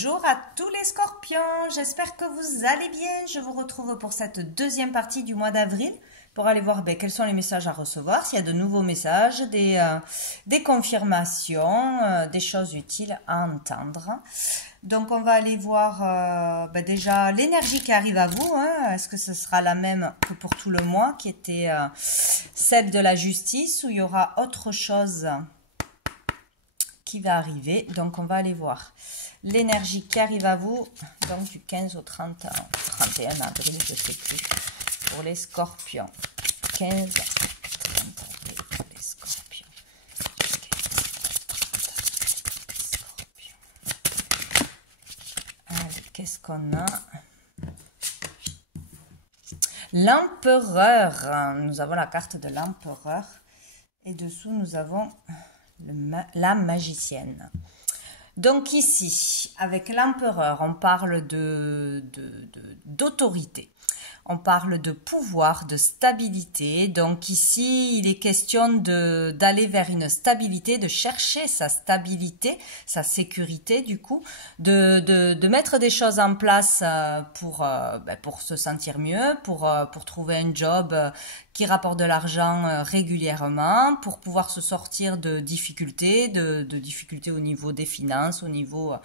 Bonjour à tous les scorpions, j'espère que vous allez bien. Je vous retrouve pour cette deuxième partie du mois d'avril pour aller voir quels sont les messages à recevoir, s'il y a de nouveaux messages, des confirmations, des choses utiles à entendre. Donc on va aller voir déjà l'énergie qui arrive à vous. Est-ce que ce sera la même que pour tout le mois qui était celle de la justice ou il y aura autre chose qui va arriver? Donc on va aller voir l'énergie qui arrive à vous, donc du 15 au 30, 31 avril, je ne sais plus, pour les scorpions. 15, 30 avril pour les scorpions. 15, 30 avril, scorpions. Allez, qu'est-ce qu'on a? L'empereur. Nous avons la carte de l'empereur. Et dessous, nous avons la magicienne. Donc ici, avec l'empereur, on parle d'autorité, on parle de pouvoir, de stabilité. Donc ici, il est question d'aller vers une stabilité, de chercher sa stabilité, sa sécurité du coup, de mettre des choses en place pour se sentir mieux, pour trouver un job qui rapporte de l'argent régulièrement, pour pouvoir se sortir de difficultés, de difficultés au niveau des finances, au niveau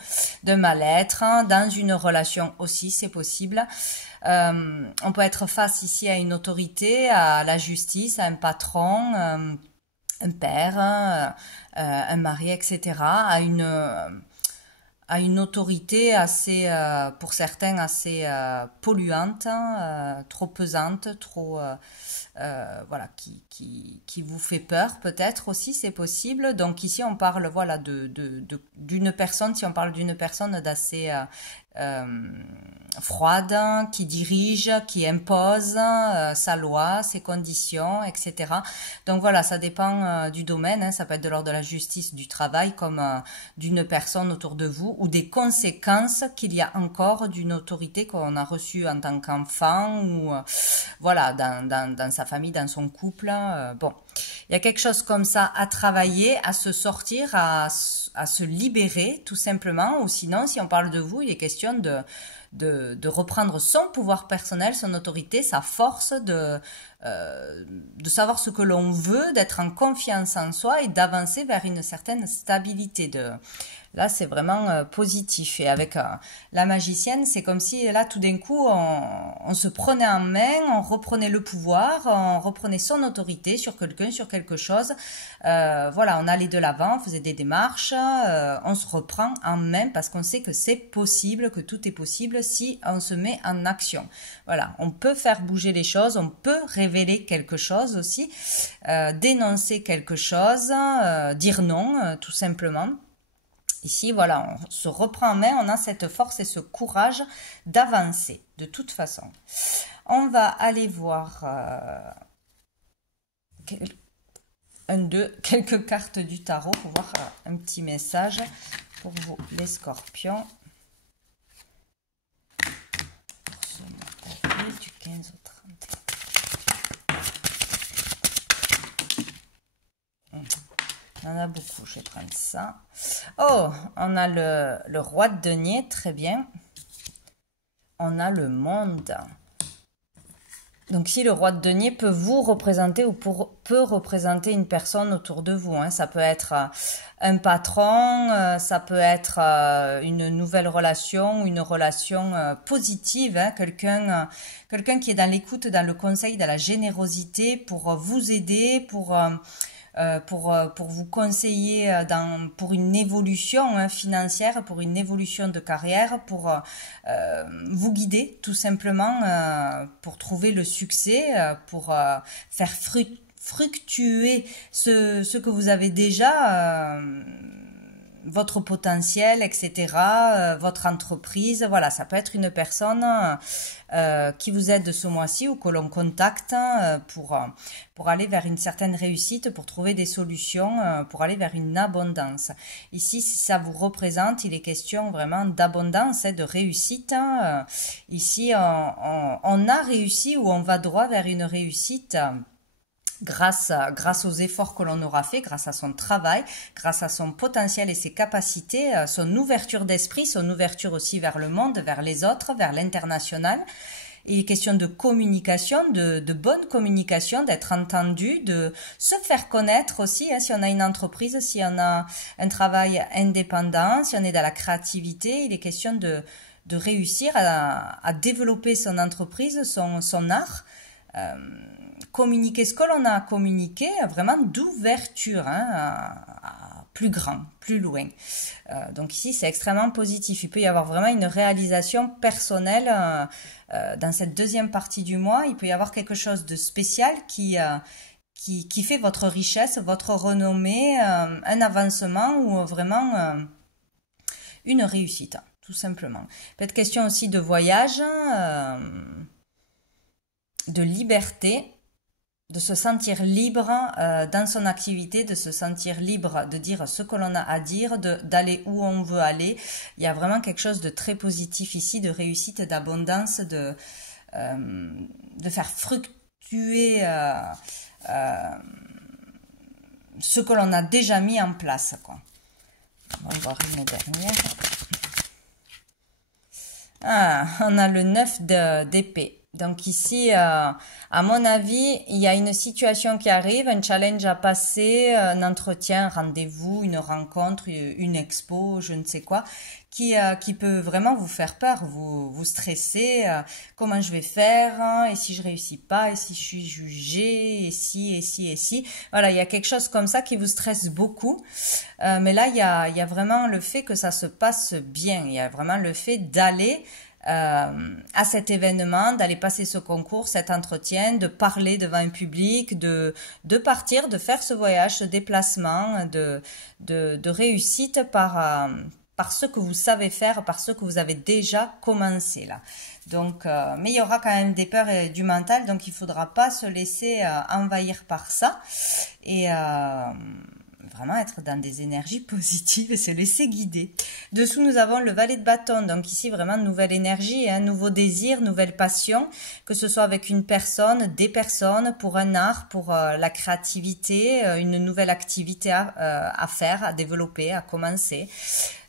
de mal-être, dans une relation aussi, c'est possible. On peut être face ici à une autorité, à la justice, à un patron, un père, un mari, etc., à une autorité assez, pour certains, assez polluante, trop pesante, trop, voilà, qui vous fait peur peut-être aussi, c'est possible. Donc ici, on parle, voilà, d'une personne, si on parle d'une personne d'assez froide, qui dirige, qui impose sa loi, ses conditions, etc. Donc voilà, ça dépend du domaine, ça peut être de l'ordre de la justice, du travail, comme d'une personne autour de vous, ou des conséquences qu'il y a encore d'une autorité qu'on a reçue en tant qu'enfant, ou voilà, dans sa famille, dans son couple. Bon, il y a quelque chose comme ça à travailler, à se sortir, à se libérer, tout simplement, ou sinon, si on parle de vous, il est question de reprendre son pouvoir personnel, son autorité, sa force, de savoir ce que l'on veut, d'être en confiance en soi et d'avancer vers une certaine stabilité. Là, c'est vraiment positif. Et avec la magicienne, c'est comme si là, tout d'un coup, on se prenait en main, on reprenait le pouvoir, on reprenait son autorité sur quelqu'un, sur quelque chose. Voilà, on allait de l'avant, on faisait des démarches, on se reprend en main parce qu'on sait que c'est possible, que tout est possible si on se met en action. Voilà, on peut faire bouger les choses, on peut révéler quelque chose aussi, dénoncer quelque chose, dire non, tout simplement. Ici, voilà, on se reprend en main, on a cette force et ce courage d'avancer, de toute façon. On va aller voir quelques cartes du tarot pour voir un petit message pour vous, les scorpions. Pour ce mois d'avril, du 15 au 31. On en a beaucoup, je vais prendre ça. Oh, on a le roi de denier, très bien. On a le monde. Donc si le roi de denier peut vous représenter ou peut représenter une personne autour de vous, ça peut être un patron, ça peut être une nouvelle relation, une relation positive, quelqu'un qui est dans l'écoute, dans le conseil, dans la générosité pour vous aider, pour vous conseiller pour une évolution financière, pour une évolution de carrière, pour vous guider tout simplement, pour trouver le succès, pour faire fructuer ce que vous avez déjà, votre potentiel, etc., votre entreprise. Voilà, ça peut être une personne qui vous aide ce mois-ci ou que l'on contacte pour aller vers une certaine réussite, pour trouver des solutions, pour aller vers une abondance. Ici, si ça vous représente, il est question vraiment d'abondance, de réussite. Ici, on a réussi ou on va droit vers une réussite grâce aux efforts que l'on aura fait, grâce à son travail, grâce à son potentiel et ses capacités, son ouverture d'esprit, son ouverture aussi vers le monde, vers les autres, vers l'international. Il est question de communication, de bonne communication, d'être entendu, de se faire connaître aussi, hein, si on a une entreprise, si on a un travail indépendant, si on est dans la créativité, il est question de réussir à développer son entreprise, son art, communiquer ce que l'on a à communiquer, vraiment d'ouverture, hein, à plus grand, plus loin. Donc ici, c'est extrêmement positif. Il peut y avoir vraiment une réalisation personnelle dans cette deuxième partie du mois. Il peut y avoir quelque chose de spécial qui fait votre richesse, votre renommée, un avancement ou vraiment une réussite, tout simplement. Peut-être question aussi de voyage, de liberté, de se sentir libre dans son activité, de se sentir libre de dire ce que l'on a à dire, d'aller où on veut aller. Il y a vraiment quelque chose de très positif ici, de réussite, d'abondance, de faire fructuer ce que l'on a déjà mis en place, quoi. On va voir une dernière. Ah, on a le 9 d'épée. Donc ici, à mon avis, il y a une situation qui arrive, un challenge à passer, un entretien, un rendez-vous, une rencontre, une expo, je ne sais quoi, qui peut vraiment vous faire peur, vous stresser. Comment je vais faire, hein, et si je réussis pas, et si je suis jugée, et si. Voilà, il y a quelque chose comme ça qui vous stresse beaucoup. Mais là, il y a vraiment le fait que ça se passe bien. Il y a vraiment le fait d'aller à cet événement, d'aller passer ce concours, cet entretien, de parler devant un public, de partir, de faire ce voyage, ce déplacement, de réussite par ce que vous savez faire, par ce que vous avez déjà commencé là. Donc, mais il y aura quand même des peurs et du mental, donc il faudra pas se laisser envahir par ça et vraiment être dans des énergies positives et se laisser guider. Dessous, nous avons le valet de bâton. Donc ici, vraiment, nouvelle énergie, un nouveau désir, nouvelle passion, que ce soit avec une personne, des personnes, pour un art, pour la créativité, une nouvelle activité à faire, à développer, à commencer.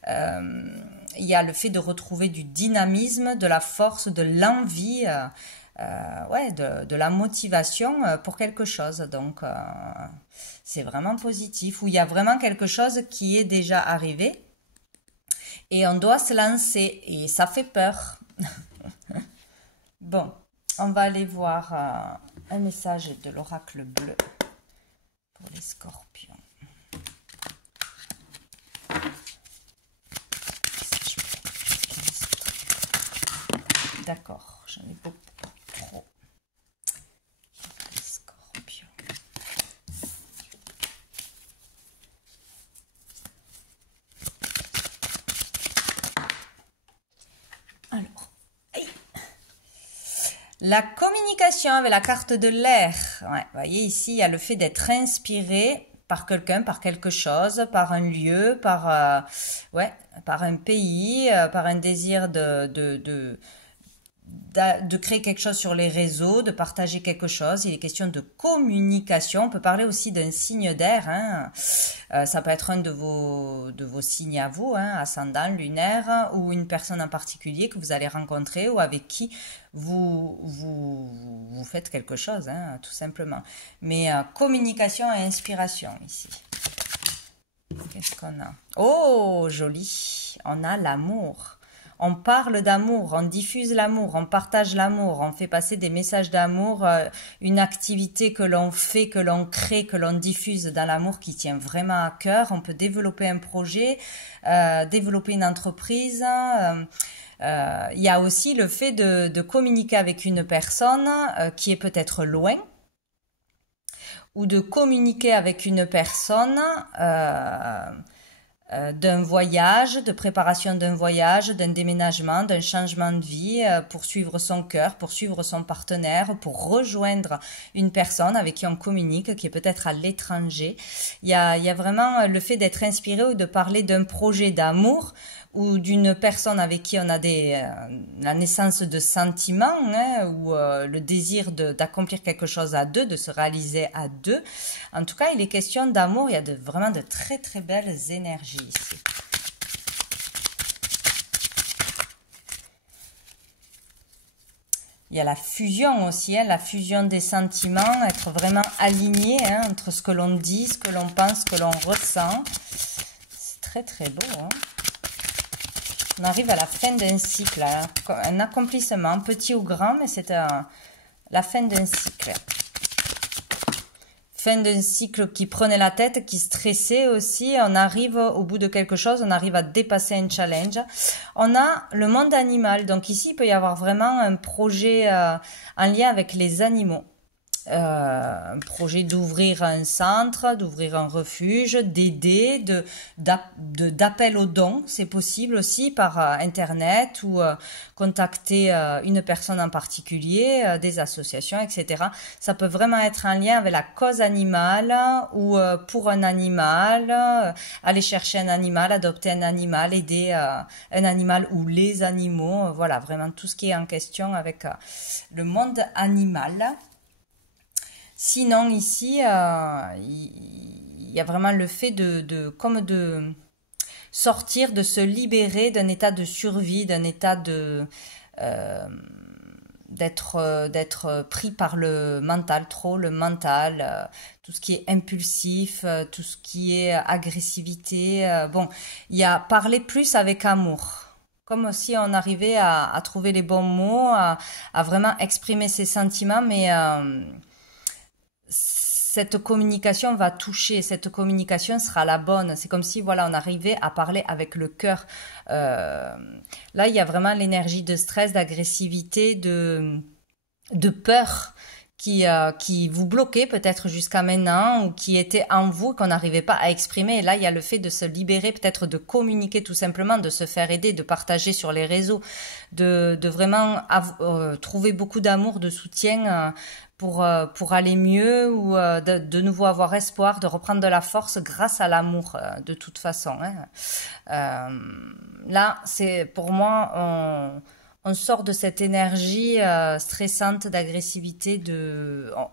Il y a le fait de retrouver du dynamisme, de la force, de l'envie, de la motivation pour quelque chose. Donc, c'est vraiment positif, où il y a vraiment quelque chose qui est déjà arrivé et on doit se lancer et ça fait peur. Bon, on va aller voir un message de l'oracle bleu pour les scorpions. D'accord, j'en ai beaucoup trop. Les scorpions. Alors, la communication avec la carte de l'air. Ouais, vous voyez ici, il y a le fait d'être inspiré par quelqu'un, par quelque chose, par un lieu, par un pays, par un désir de créer quelque chose sur les réseaux, de partager quelque chose. Il est question de communication. On peut parler aussi d'un signe d'air, hein. Ça peut être un de vos signes à vous, hein, ascendant, lunaire, ou une personne en particulier que vous allez rencontrer ou avec qui vous faites quelque chose, hein, tout simplement. Mais communication et inspiration ici. Qu'est-ce qu'on a? Oh, joli. On a l'amour. On parle d'amour, on diffuse l'amour, on partage l'amour, on fait passer des messages d'amour, une activité que l'on fait, que l'on crée, que l'on diffuse dans l'amour qui tient vraiment à cœur. On peut développer un projet, développer une entreprise. Il y a aussi le fait de communiquer avec une personne qui est peut-être loin, ou de communiquer avec une personne d'un voyage, de préparation d'un voyage, d'un déménagement, d'un changement de vie, pour suivre son cœur, pour suivre son partenaire, pour rejoindre une personne avec qui on communique, qui est peut-être à l'étranger. Il y a vraiment le fait d'être inspiré ou de parler d'un projet d'amour ou d'une personne avec qui on a la naissance de sentiments, hein, ou le désir d'accomplir quelque chose à deux, de se réaliser à deux. En tout cas, il est question d'amour, il y a vraiment de très très belles énergies ici. Il y a la fusion aussi, hein, la fusion des sentiments, être vraiment aligné, hein, entre ce que l'on dit, ce que l'on pense, ce que l'on ressent. C'est très très beau. Hein. On arrive à la fin d'un cycle, hein, un accomplissement, petit ou grand, mais c'est la fin d'un cycle. Fin d'un cycle qui prenait la tête, qui stressait aussi. On arrive au bout de quelque chose, on arrive à dépasser un challenge. On a le monde animal. Donc ici, il peut y avoir vraiment un projet en lien avec les animaux. Un projet d'ouvrir un centre, d'ouvrir un refuge, d'aider, d'appel aux dons, c'est possible aussi par internet ou contacter une personne en particulier, des associations, etc. Ça peut vraiment être en lien avec la cause animale ou pour un animal, aller chercher un animal, adopter un animal, aider un animal ou les animaux, voilà, vraiment tout ce qui est en question avec le monde animal. Sinon, ici, il y a vraiment le fait comme de sortir, de se libérer d'un état de survie, d'un état d'être pris par le mental, trop le mental, tout ce qui est impulsif, tout ce qui est agressivité. Bon, il y a parler plus avec amour. Comme si on arrivait à trouver les bons mots, à vraiment exprimer ses sentiments, mais cette communication va toucher, cette communication sera la bonne. C'est comme si, voilà, on arrivait à parler avec le cœur. Là, il y a vraiment l'énergie de stress, d'agressivité, de peur qui vous bloquait peut-être jusqu'à maintenant ou qui était en vous qu'on n'arrivait pas à exprimer. Et là, il y a le fait de se libérer, peut-être de communiquer tout simplement, de se faire aider, de partager sur les réseaux, de vraiment trouver beaucoup d'amour, de soutien pour aller mieux ou de nouveau avoir espoir, de reprendre de la force grâce à l'amour de toute façon. Hein. Là, c'est pour moi, on sort de cette énergie stressante d'agressivité,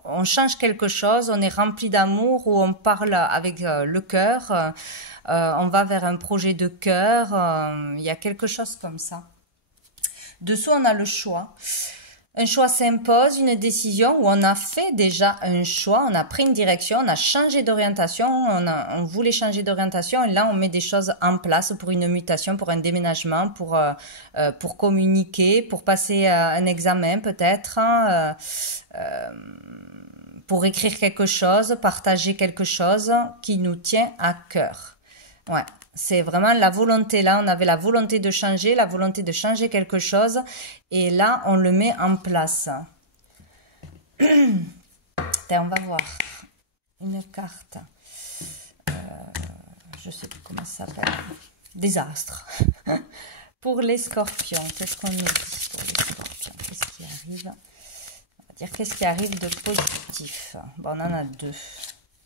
on change quelque chose, on est rempli d'amour ou on parle avec le cœur, on va vers un projet de cœur, il y a quelque chose comme ça. Dessous, on a le choix. Un choix s'impose, une décision où on a fait déjà un choix, on a pris une direction, on a changé d'orientation, on voulait changer d'orientation et là on met des choses en place pour une mutation, pour un déménagement, pour communiquer, pour passer un examen peut-être, pour écrire quelque chose, partager quelque chose qui nous tient à cœur. Ouais. C'est vraiment la volonté. Là, on avait la volonté de changer quelque chose. Et là, on le met en place. On va voir une carte. Je sais plus comment ça s'appelle. Désastre. Pour les scorpions, qu'est-ce qu'on nous dit pour les scorpions? Qu'est-ce qui arrive? On va dire qu'est-ce qui arrive de positif. Bon, on en a deux.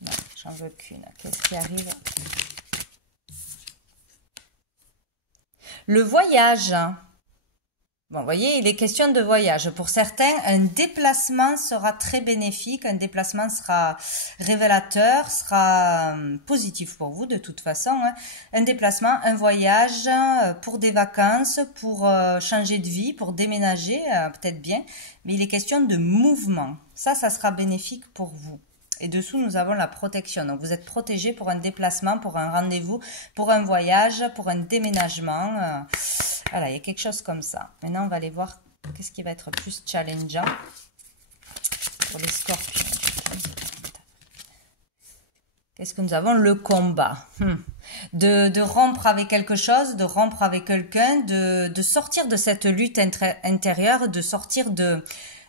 Non, j'en veux qu'une. Qu'est-ce qui arrive? Le voyage. Bon, vous voyez, il est question de voyage. Pour certains, un déplacement sera très bénéfique, un déplacement sera révélateur, sera positif pour vous de toute façon. Hein. Un déplacement, un voyage pour des vacances, pour changer de vie, pour déménager, peut-être bien. Mais il est question de mouvement. Ça sera bénéfique pour vous. Et dessous, nous avons la protection. Donc, vous êtes protégé pour un déplacement, pour un rendez-vous, pour un voyage, pour un déménagement. Voilà, il y a quelque chose comme ça. Maintenant, on va aller voir qu'est-ce qui va être plus challengeant pour les scorpions. Qu'est-ce que nous avons? Le combat. De rompre avec quelque chose, de rompre avec quelqu'un, de sortir de cette lutte intérieure, de sortir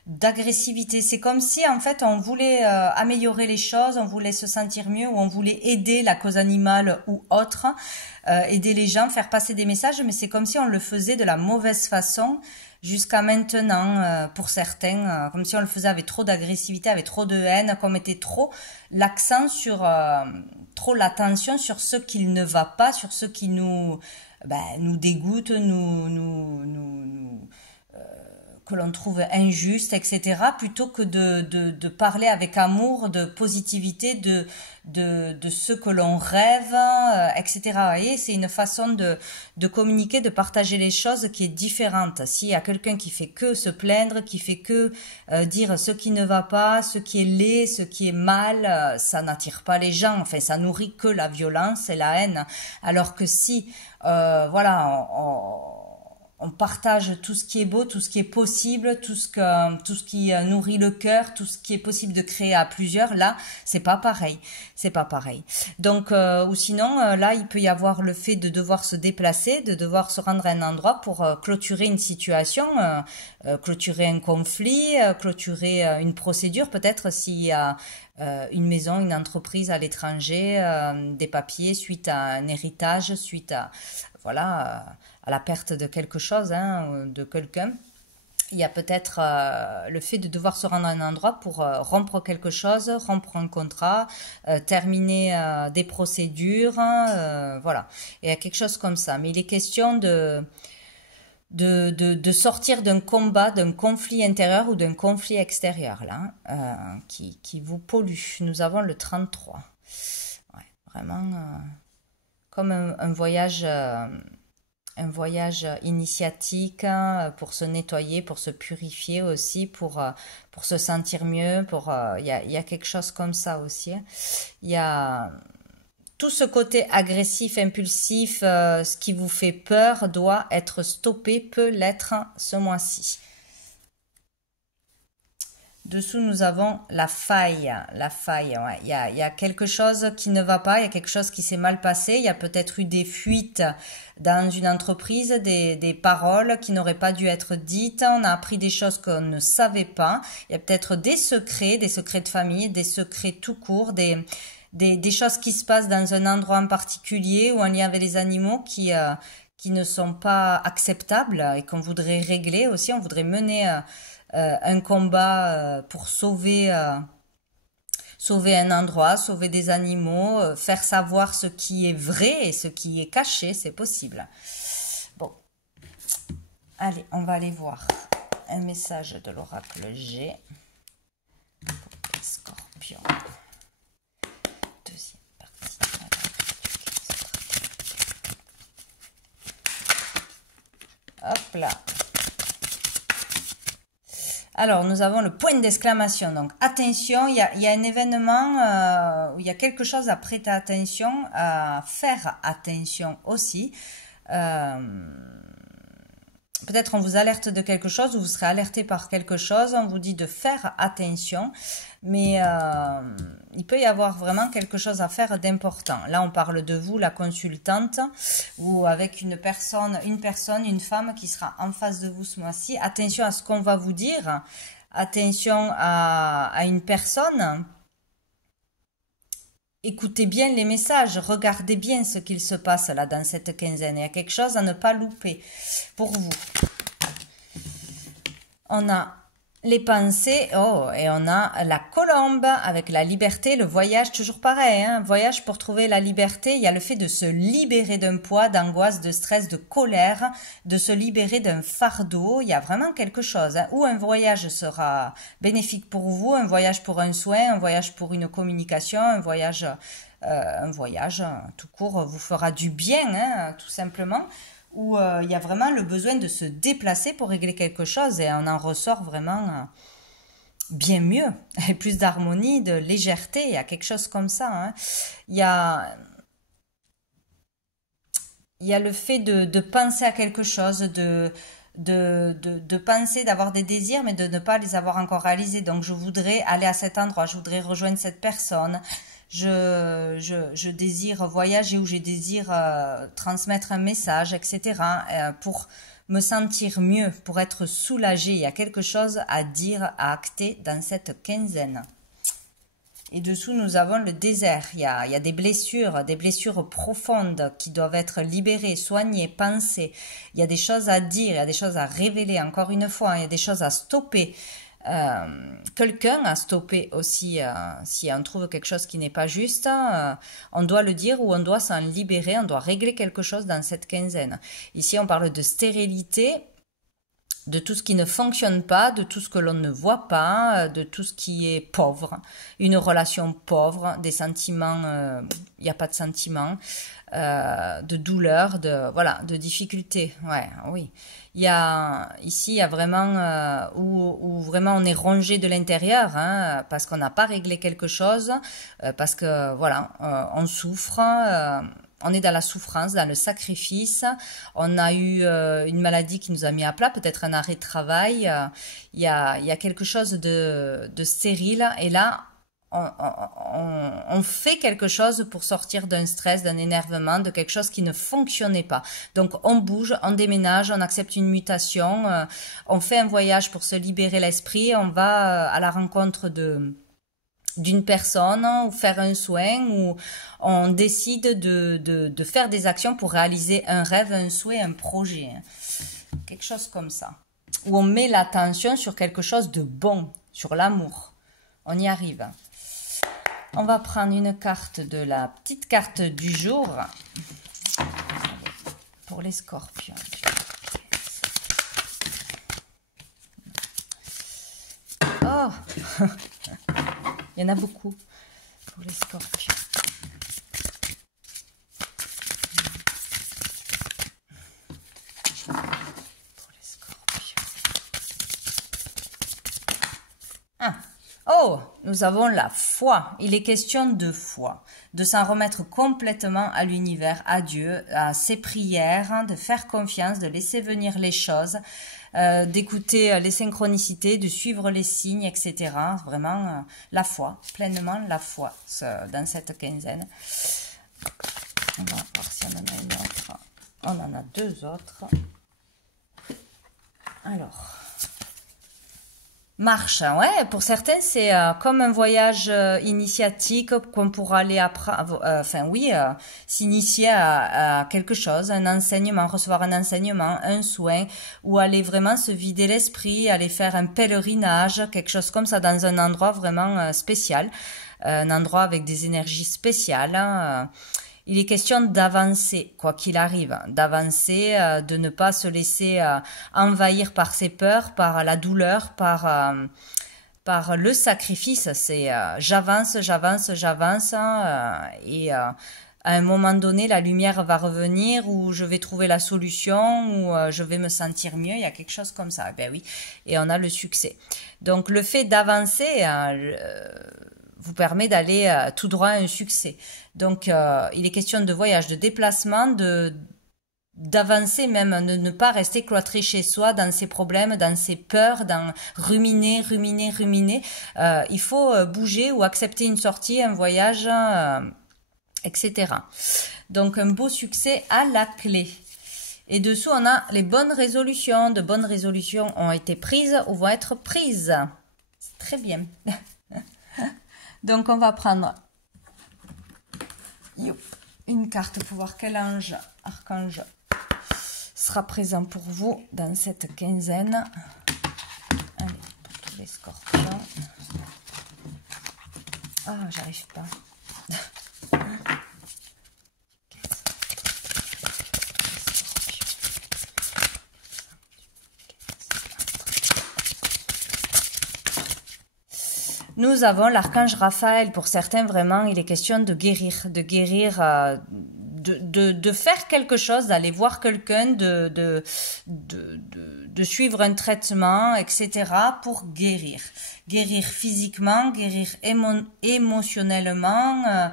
d'agressivité. C'est comme si en fait on voulait améliorer les choses, on voulait se sentir mieux ou on voulait aider la cause animale ou autre, aider les gens, faire passer des messages, mais c'est comme si on le faisait de la mauvaise façon jusqu'à maintenant pour certains, comme si on le faisait avec trop d'agressivité, avec trop de haine, qu'on mettait trop l'accent sur trop l'attention sur ce qui ne va pas, sur ce qui nous ben, nous dégoûtent, que l'on trouve injuste, etc., plutôt que de parler avec amour, de positivité, de ce que l'on rêve, etc. Et c'est une façon de communiquer, de partager les choses qui est différente. S'il y a quelqu'un qui fait que se plaindre, qui fait que dire ce qui ne va pas, ce qui est laid, ce qui est mal, ça n'attire pas les gens. Enfin, ça nourrit que la violence et la haine. Alors que si, voilà, on partage tout ce qui est beau, tout ce qui est possible, tout ce qui nourrit le cœur, tout ce qui est possible de créer à plusieurs. Là, c'est pas pareil, c'est pas pareil. Donc, ou sinon, là, il peut y avoir le fait de devoir se déplacer, de devoir se rendre à un endroit pour clôturer une situation, clôturer un conflit, clôturer une procédure, peut-être s'il y a une maison, une entreprise à l'étranger, des papiers suite à un héritage, suite à voilà, à la perte de quelque chose, hein, de quelqu'un. Il y a peut-être le fait de devoir se rendre à un endroit pour rompre quelque chose, rompre un contrat, terminer des procédures, voilà. Il y a quelque chose comme ça. Mais il est question de sortir d'un combat, d'un conflit intérieur ou d'un conflit extérieur, là, qui vous pollue. Nous avons le 33. Ouais, vraiment, comme un voyage initiatique, hein, pour se nettoyer, pour se purifier aussi, pour se sentir mieux, il y a quelque chose comme ça aussi, hein. Il y a tout ce côté agressif, impulsif, ce qui vous fait peur doit être stoppé, peut l'être ce mois-ci. Dessous, nous avons la faille. La faille, ouais. Il y a quelque chose qui ne va pas, il y a quelque chose qui s'est mal passé. Il y a peut-être eu des fuites dans une entreprise, des paroles qui n'auraient pas dû être dites. On a appris des choses qu'on ne savait pas. Il y a peut-être des secrets de famille, des secrets tout court, des choses qui se passent dans un endroit en particulier ou en lien avec les animaux qui ne sont pas acceptables et qu'on voudrait régler aussi. On voudrait mener un combat pour sauver un endroit, sauver des animaux, faire savoir ce qui est vrai et ce qui est caché, c'est possible. Bon, allez, on va aller voir un message de l'oracle G pour les scorpions. Deuxième partie. Hop là. Alors, nous avons le point d'exclamation. Donc, attention, il y a un événement où il y a quelque chose à prêter attention, à faire attention aussi. Peut-être on vous alerte de quelque chose ou vous serez alerté par quelque chose. On vous dit de faire attention, mais il peut y avoir vraiment quelque chose à faire d'important. Là, on parle de vous, la consultante, ou avec une femme qui sera en face de vous ce mois-ci. Attention à ce qu'on va vous dire. Attention à une personne. Écoutez bien les messages, regardez bien ce qu'il se passe là dans cette quinzaine. Il y a quelque chose à ne pas louper pour vous. On a les pensées, et on a la colombe avec la liberté, le voyage, toujours pareil, hein, voyage pour trouver la liberté. Il y a le fait de se libérer d'un poids, d'angoisse, de stress, de colère, de se libérer d'un fardeau. Il y a vraiment quelque chose, hein, où un voyage sera bénéfique pour vous, un voyage pour un soin, un voyage pour une communication, un voyage tout court vous fera du bien, hein, tout simplement. Où il y a vraiment le besoin de se déplacer pour régler quelque chose et on en ressort vraiment bien mieux, et plus d'harmonie, de légèreté, il y a quelque chose comme ça, hein. Il y a le fait de penser à quelque chose, de penser, d'avoir des désirs, mais de ne pas les avoir encore réalisés. Donc je voudrais aller à cet endroit, je voudrais rejoindre cette personne. Je désire voyager ou je désire transmettre un message, etc. Pour me sentir mieux, pour être soulagée. Il y a quelque chose à dire, à acter dans cette quinzaine. Et dessous, nous avons le désert. Il y a des blessures profondes qui doivent être libérées, soignées, pensées. Il y a des choses à dire, il y a des choses à révéler, encore une fois, il y a des choses à stopper. quelqu'un à stopper aussi. Si on trouve quelque chose qui n'est pas juste, on doit le dire ou on doit s'en libérer, on doit régler quelque chose dans cette quinzaine. Ici, on parle de stérilité, de tout ce qui ne fonctionne pas, de tout ce que l'on ne voit pas, de tout ce qui est pauvre, une relation pauvre, des sentiments, il n'y a pas de sentiments, de douleur, de difficultés. Ouais, oui. Ici, il y a vraiment où vraiment on est rongé de l'intérieur, hein, parce qu'on n'a pas réglé quelque chose, parce que voilà, on souffre. On est dans la souffrance, dans le sacrifice. On a eu une maladie qui nous a mis à plat, peut-être un arrêt de travail. Il y a quelque chose de stérile. Et là, on fait quelque chose pour sortir d'un stress, d'un énervement, de quelque chose qui ne fonctionnait pas. Donc, on bouge, on déménage, on accepte une mutation. On fait un voyage pour se libérer l'esprit. On va à la rencontre d'une personne ou faire un soin ou on décide de faire des actions pour réaliser un rêve, un souhait, un projet. Quelque chose comme ça. Où on met l'attention sur quelque chose de bon, sur l'amour. On y arrive. On va prendre une carte de la petite carte du jour pour les scorpions. Oh il y en a beaucoup pour les scorpions. Pour les scorpions. Ah. Oh, nous avons la foi. Il est question de foi, de s'en remettre complètement à l'univers, à Dieu, à ses prières, de faire confiance, de laisser venir les choses, d'écouter les synchronicités, de suivre les signes, etc. Vraiment la foi, pleinement la foi dans cette quinzaine. On va voir si on en a une autre. On en a deux autres. Alors... Marche, ouais, pour certains c'est comme un voyage initiatique qu'on pourra aller s'initier à quelque chose, un enseignement, recevoir un enseignement, un soin, ou aller vraiment se vider l'esprit, aller faire un pèlerinage, quelque chose comme ça dans un endroit vraiment spécial, un endroit avec des énergies spéciales. Il est question d'avancer, quoi qu'il arrive, d'avancer, de ne pas se laisser envahir par ses peurs, par la douleur, par le sacrifice. C'est j'avance, j'avance, j'avance, et à un moment donné, la lumière va revenir, ou je vais trouver la solution, ou je vais me sentir mieux. Il y a quelque chose comme ça. Ben oui, et on a le succès. Donc le fait d'avancer vous permet d'aller tout droit à un succès. Donc, il est question de voyage, de déplacement, d'avancer même, de ne pas rester cloîtré chez soi dans ses problèmes, dans ses peurs, dans ruminer. Il faut bouger ou accepter une sortie, un voyage, etc. Donc, un beau succès à la clé. Et dessous, on a les bonnes résolutions. De bonnes résolutions ont été prises ou vont être prises. C'est très bien. Donc, on va prendre une carte pour voir quel archange sera présent pour vous dans cette quinzaine. Allez, pour tous les scorpions. Ah, j'arrive pas. Nous avons l'archange Raphaël. Pour certains, vraiment, il est question de guérir, de faire quelque chose, d'aller voir quelqu'un, de suivre un traitement, etc. pour guérir. Guérir physiquement, guérir émotionnellement,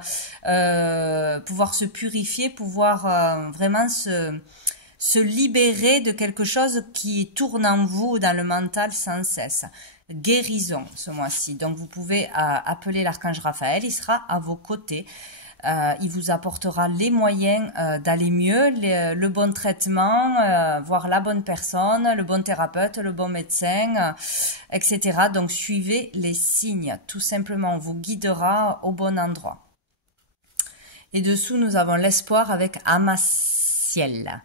pouvoir se purifier, pouvoir vraiment se libérer de quelque chose qui tourne en vous, dans le mental sans cesse. Guérison ce mois-ci. Donc vous pouvez appeler l'archange Raphaël, il sera à vos côtés. Il vous apportera les moyens d'aller mieux, le bon traitement, voir la bonne personne, le bon thérapeute, le bon médecin, etc. Donc suivez les signes, tout simplement, on vous guidera au bon endroit. Et dessous, nous avons l'espoir avec Amaciel.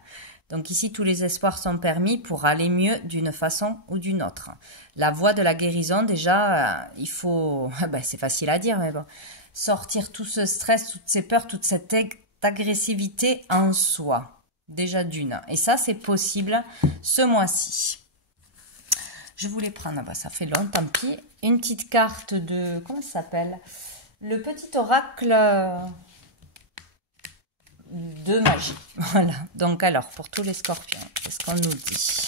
Donc ici, tous les espoirs sont permis pour aller mieux d'une façon ou d'une autre. La voie de la guérison, déjà, il faut, ben, c'est facile à dire, mais bon, sortir tout ce stress, toutes ces peurs, toute cette agressivité en soi. Déjà d'une. Et ça, c'est possible ce mois-ci. Je voulais prendre, bah, ça fait long, tant pis, une petite carte de, comment ça s'appelle? Le petit oracle de magie. Voilà. Donc alors, pour tous les scorpions, qu'est-ce qu'on nous dit?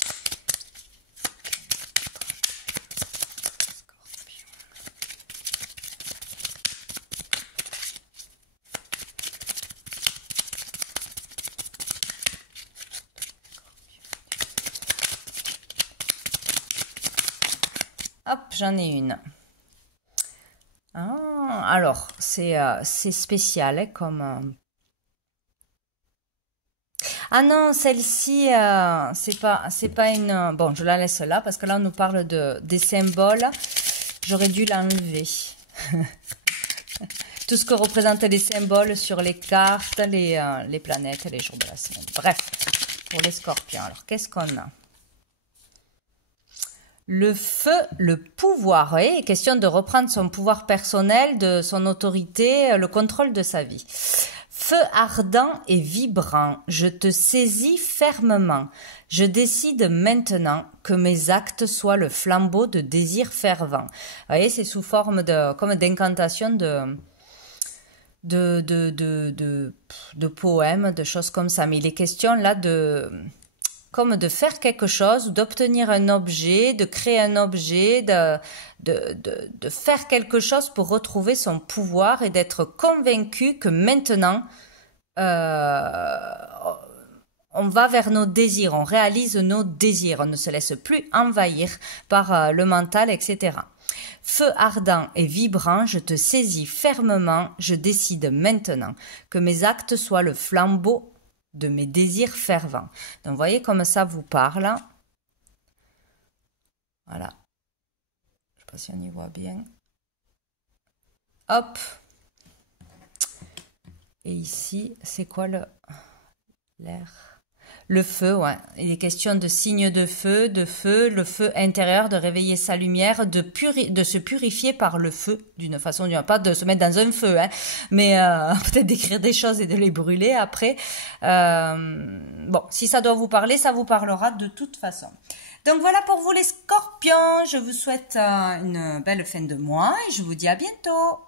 Hop, j'en ai une. Ah, alors, c'est spécial, hein, comme... Ah non, celle-ci, c'est pas une... Bon, je la laisse là, parce que là, on nous parle des symboles. J'aurais dû l'enlever. Tout ce que représentent les symboles sur les cartes, les planètes, les jours de la semaine. Bref, pour les scorpions. Alors, qu'est-ce qu'on a? Le feu, le pouvoir. Oui, question de reprendre son pouvoir personnel, de son autorité, le contrôle de sa vie. Feu ardent et vibrant, je te saisis fermement. Je décide maintenant que mes actes soient le flambeau de désir fervent. Vous voyez, c'est sous forme comme d'incantation de poèmes, de choses comme ça. Mais il est question là comme de faire quelque chose, d'obtenir un objet, de créer un objet, de faire quelque chose pour retrouver son pouvoir et d'être convaincu que maintenant, on va vers nos désirs, on réalise nos désirs, on ne se laisse plus envahir par le mental, etc. Feu ardent et vibrant, je te saisis fermement, je décide maintenant que mes actes soient le flambeau de mes désirs fervents. Donc, vous voyez comme ça vous parle. Voilà. Je ne sais pas si on y voit bien. Hop. Et ici, c'est quoi l'air? Le feu, ouais. Il est question de signes de feu, le feu intérieur, de réveiller sa lumière, de se purifier par le feu, d'une façon ou d'une autre. Pas de se mettre dans un feu, hein, mais peut-être d'écrire des choses et de les brûler après. Bon, si ça doit vous parler, ça vous parlera de toute façon. Donc voilà pour vous les scorpions. Je vous souhaite une belle fin de mois et je vous dis à bientôt.